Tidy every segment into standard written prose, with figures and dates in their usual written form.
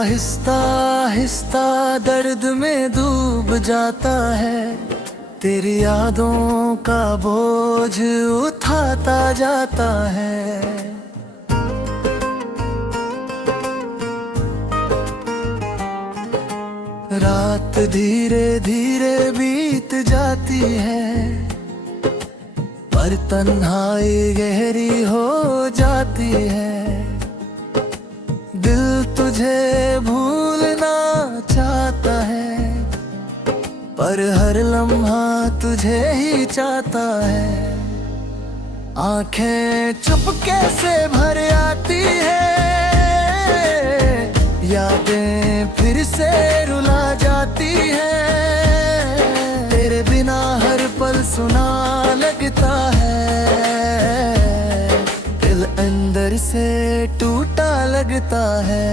आहिस्ता आहिस्ता दर्द में डूब जाता है, तेरी यादों का बोझ उठाता जाता है। रात धीरे धीरे बीत जाती है, पर तन्हाई गहरी हो जाती है। दिल तुझे भूलना चाहता है, पर हर लम्हा तुझे ही चाहता है। आंखें चुपके से भर आती है, यादें फिर से रुला जाती है। तेरे बिना हर पल सुना लगता है, दिल अंदर से टूटा लगता है।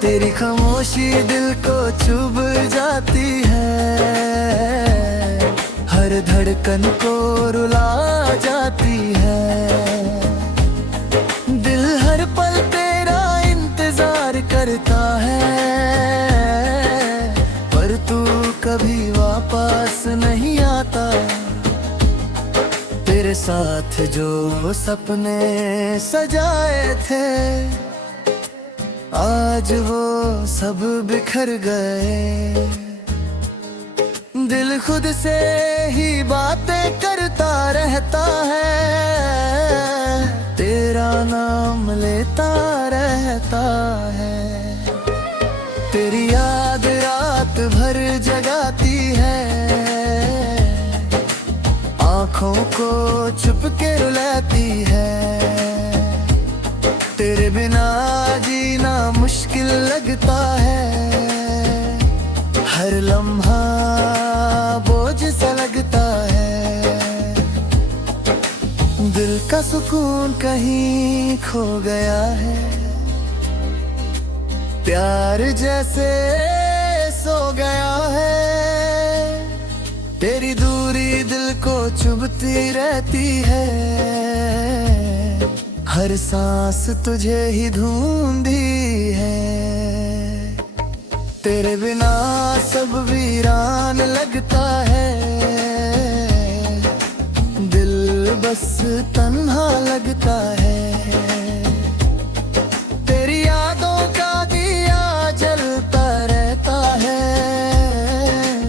तेरी खामोशी दिल को चुभ जाती है, हर धड़कन को रुला जाती है। दिल हर पल तेरा इंतजार करता है, पर तू कभी वापस नहीं आता। तेरे साथ जो सपने सजाए थे, आज वो सब बिखर गए। दिल खुद से ही बातें करता रहता है, तेरा नाम लेता रहता है। तेरी याद रात भर जगाती है, आँखों को चुपके रुलाती है। तेरे बिना जीना मुश्किल लगता है, हर लम्हा बोझ सा लगता है। दिल का सुकून कहीं खो गया है, प्यार जैसे सो गया है। तेरी दूरी दिल को चुभती रहती है, हर सांस तुझे ही ढूंढी है। तेरे बिना सब वीरान लगता है, दिल बस तन्हा लगता है। तेरी यादों का दिया जलता रहता है,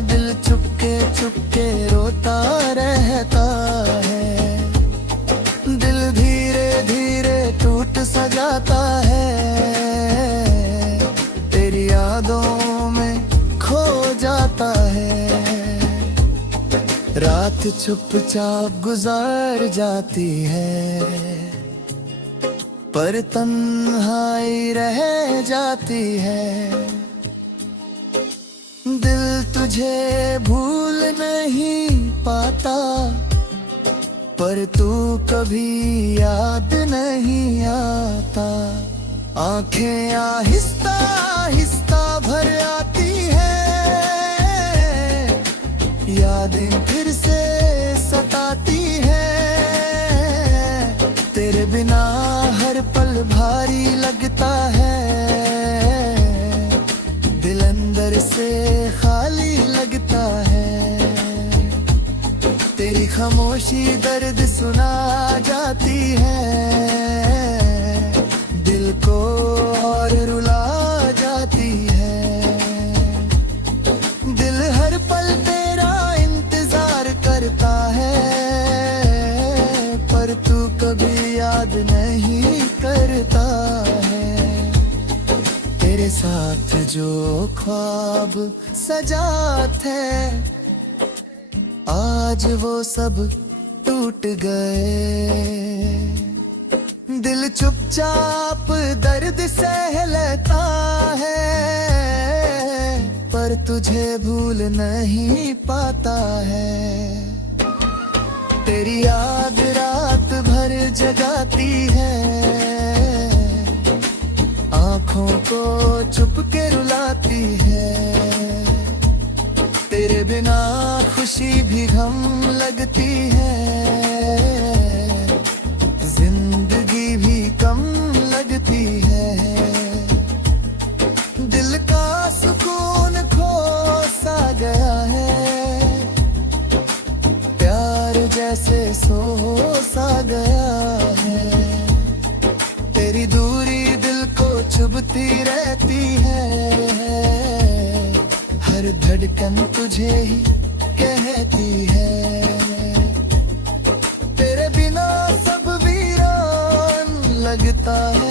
दिल चुपके चुपके रोता रहता है। दिल धीरे धीरे टूट सा जाता है, तेरी यादों में खो जाता है। रात चुपचाप गुजार जाती है, पर तन्हाई रह जाती है। दिल तुझे भूल नहीं पाता, पर तू कभी याद नहीं आता। आंखें आहिस्ता आहिस्ता भर आती है, यादें फिर से सताती है। तेरे बिना हर पल भारी लगता है, दिल अंदर से खाली लगता है। तेरी खामोशी दर्द सुना जाती है, दिल को और रुला जाती है। दिल हर पल तेरा इंतजार करता है, पर तू कभी याद नहीं करता है। तेरे साथ जो ख्वाब सजाते आज वो सब टूट गए। दिल चुपचाप दर्द सह लेता है, पर तुझे भूल नहीं पाता है। तेरी याद रात भर जगाती है, आँखों को चुपके रुलाती है। तेरे बिना खुशी भी गम लगती है, जिंदगी भी कम लगती है। अफसोस आ गया है। तेरी दूरी दिल को चुभती रहती है, हर धड़कन तुझे ही कहती है। तेरे बिना सब वीरान लगता है,